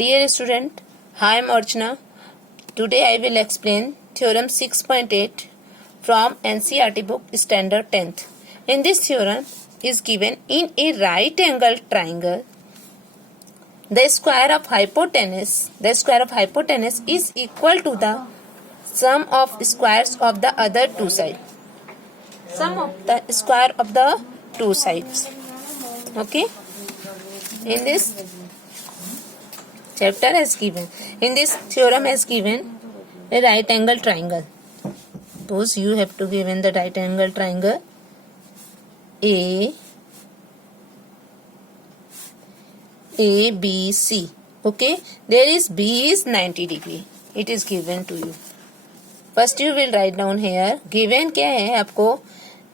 Dear student, I am Archana. Today I will explain theorem 6.8 from NCERT book standard 10th. In this theorem is given in a right angle triangle the square of hypotenuse is equal to the sum of squares of the other two sides. Sum of the square of the two sides. Okay. In this chapter has given, in this theorem has given a right angle triangle. Suppose you have to given the right angle triangle ABC. Okay, there is B is 90 degree. It is given to you. First you will write down here. Given क्या है आपको?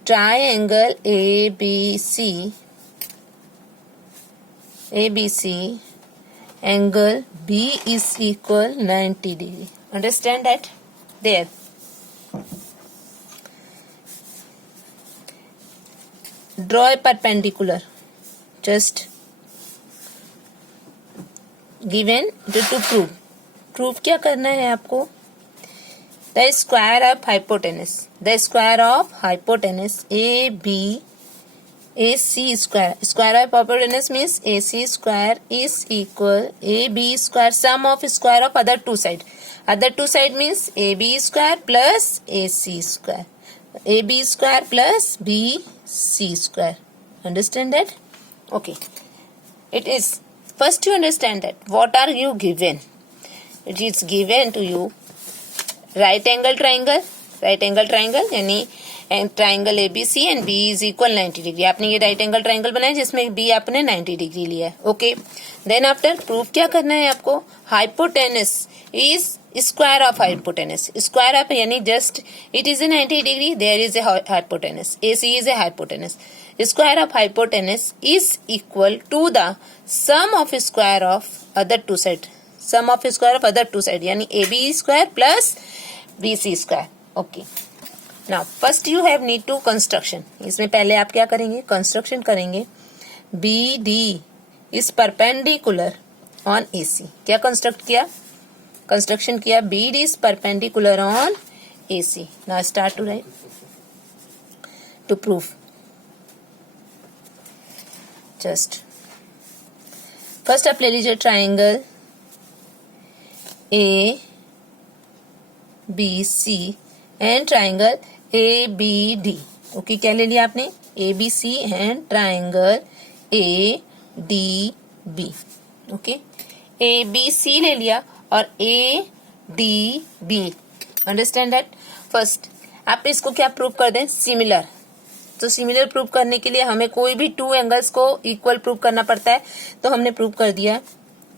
Triangle ABC angle B is equal 90 degree. Understand that? There. Draw a perpendicular. Just given to prove क्या करना है आपको? The square of hypotenuse AC square of hypotenuse means AC square is equal AB square sum of square of other two side means AB square plus AC square, AB square plus BC square. Understand that? Okay. It is first you understand that what are you given. It is given to you right angle triangle यानी triangle ABC and B is equal 90 degree. आपने ये right angle triangle बनाया जिसमें B आपने 90 degree लिया है. Okay. Then after proof क्या करना है आपको? Hypotenuse is square of hypotenuse. Square of यानी just it is a 90 degree, there is a hypotenuse. AC is a hypotenuse. Square of hypotenuse is equal to the sum of square of other two side. Sum of square of other two side यानी AB square plus BC square. Okay. Now first you have need to construction. इसमें पहले आप क्या करेंगे? Construction करेंगे. BD is perpendicular on AC. क्या construct किया? Construction किया. BD is perpendicular on AC. Now start to write to proof. Just first आप ले लीजिए triangle ABC and triangle ABD. Okay. क्या ले लिया आपने? ABC and triangle ADB. Okay. ABC ले लिया और ADB. Understand that? फर्स्ट आप इसको क्या प्रूव कर दें? सिमिलर. तो सिमिलर प्रूव करने के लिए हमें कोई भी टू एंगल्स को इक्वल प्रूव करना पड़ता है. तो हमने प्रूव कर दिया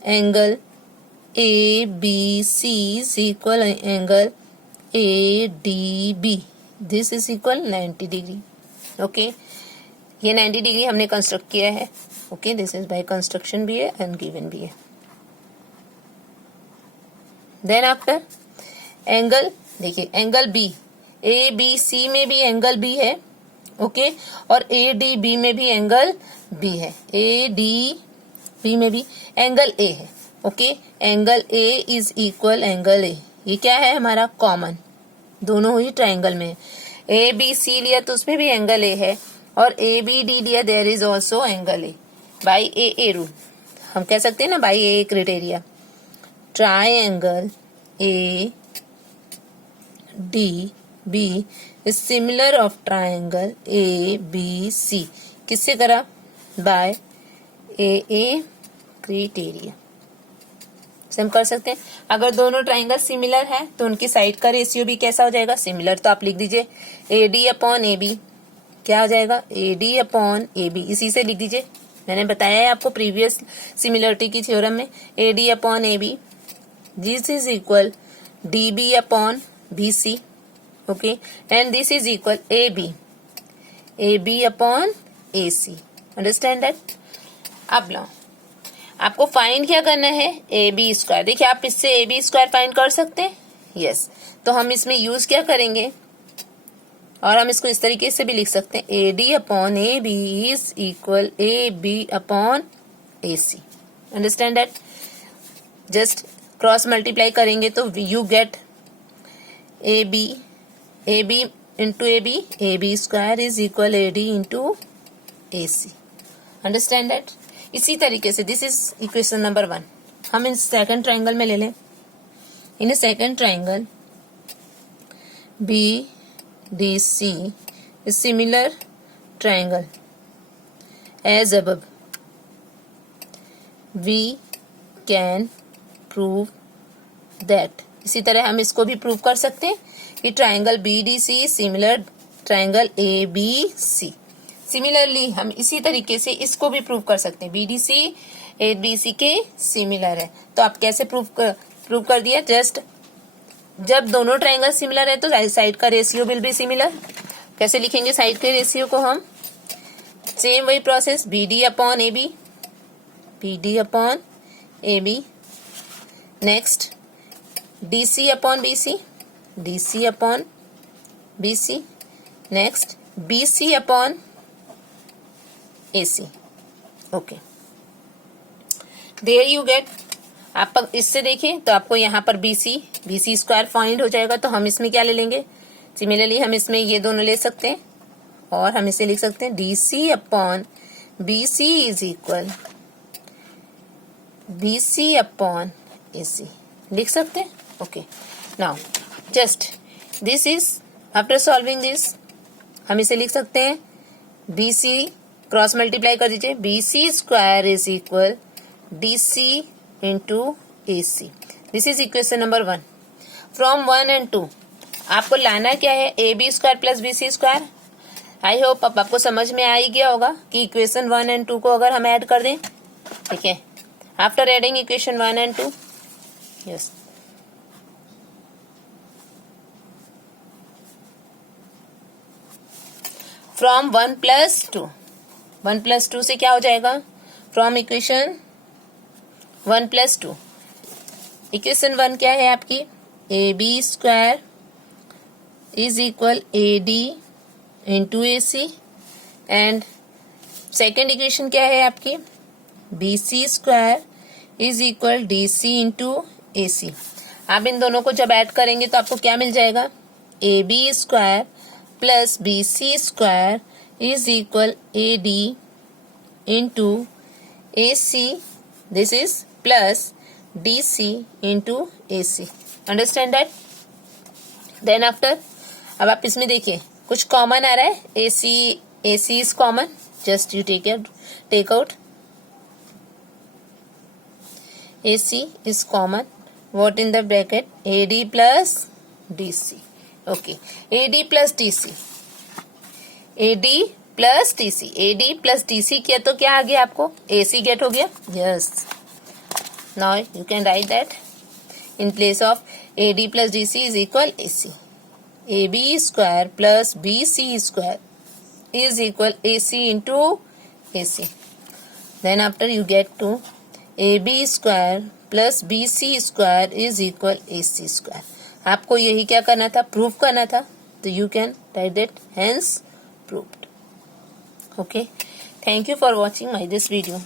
angle ABC is equal angle ADB. This is equal 90 degree. Okay. ये 90 डिग्री हमने कंस्ट्रक्ट किया है. Okay. This is by construction भी है एंड गिवन भी है. देन आफ्टर एंगल देखिए एंगल B ABC में भी एंगल B है. ओके. और ADB में भी एंगल B है. ADB में भी एंगल A है. Okay. Angle A is equal angle A. ये क्या है हमारा? कॉमन. दोनों ही ट्राइंगल में. ABC लिया तो उसमें भी एंगल A है और ABD लिया there is also angle A. By AA rule हम कह सकते हैं ना, by AA criteria. Triangle ADB is similar of triangle ABC. किससे करा? बाय AA क्राइटेरिया से हम कर सकते हैं. अगर दोनों ट्राइंगल सिमिलर है तो उनकी साइड का रेशियो भी कैसा हो जाएगा? सिमिलर. तो आप लिख दीजिए AD अपॉन AB. क्या हो जाएगा? AD upon AB. इसी से लिख दीजिए. मैंने बताया है आपको प्रीवियस सिमिलरिटी की थ्योरम में. AD upon AB this is equal DB upon BC. Okay. And this is equal AB upon AC. Understand that? अब लो आपको फाइंड क्या करना है? AB square. देखिए आप इससे AB स्क्वायर फाइंड कर सकते हैं. यस. तो हम इसमें यूज क्या करेंगे? और हम इसको इस तरीके से भी लिख सकते हैं AD upon AB is equal AB upon AC. Understand that? Just cross multiply करेंगे तो you get A B into A B square is equal A D into A C. Understand that. इसी तरीके से दिस इज इक्वेशन नंबर 1. हम in second triangle में ले लें. In a second triangle B D C is similar triangle as above. We can prove that. इसी तरह हम इसको भी प्रूव कर सकते हैं कि triangle B D C similar triangle A B C. Similarly हम इसी तरीके से इसको भी प्रूव कर सकते हैं. B D C A B C के सिमिलर है. तो आप कैसे प्रूव कर दिया. जस्ट जब दोनों ट्राइंगल सिमिलर है तो साइड का रेशियो विल बी सिमिलर. कैसे लिखेंगे साइड के रेशियो को हम. सेम वही process. B D upon A B. B D upon A B. Next D C upon B C. D C upon B C. Next B C upon A C. Okay. There you get. आप इससे देखिए तो आपको यहाँ पर B C square find हो जाएगा. तो हम इसमें क्या ले लेंगे. सिमिलरली हम इसमें ये दोनों ले सकते हैं और हम इसे लिख सकते हैं D C upon B C is equal B C upon A C. लिख सकते हैं. Okay. Now just this is after solving this हम इसे लिख सकते हैं बी सी क्रॉस मल्टीप्लाई कर दीजिए. B C square is equal D C into A C. This is equation number 1. From 1 and 2 आपको लाना क्या है. A B square plus B C square. I hope अब आपको समझ में आ ही गया होगा कि इक्वेशन 1 and 2 को अगर हम ऐड कर दें. ठीक है. After adding equation 1 and 2 yes from 1 + 2. 1 + 2 से क्या हो जाएगा. From equation 1 + 2. इक्वेशन 1 क्या है आपकी. A B square is equal A D into A C. And second equation क्या है आपकी. B C square is equal D C into A C. आप इन दोनों को जब ऐड करेंगे तो आपको क्या मिल जाएगा. A B square plus B C square is equal A D into A C. This is plus D C into A C. Understand that. Then after अब आप इसमें देखिए कुछ कॉमन आ रहा है. A C is common. Just you take out A C is common. What in the bracket. A D plus D C. Okay. A D plus D C. A D plus D C. A D plus D C किया तो क्या आ गया आपको. ए सी gate हो गया. Yes. Now you can write that in place of AD plus DC is equal AC. AB square plus BC square is equal AC into AC. Then after you get to AB square plus BC square is equal AC square. आपको यही क्या करना था. Proof करना था. तो you can write that hence proved. Okay. Thank you for watching my this video.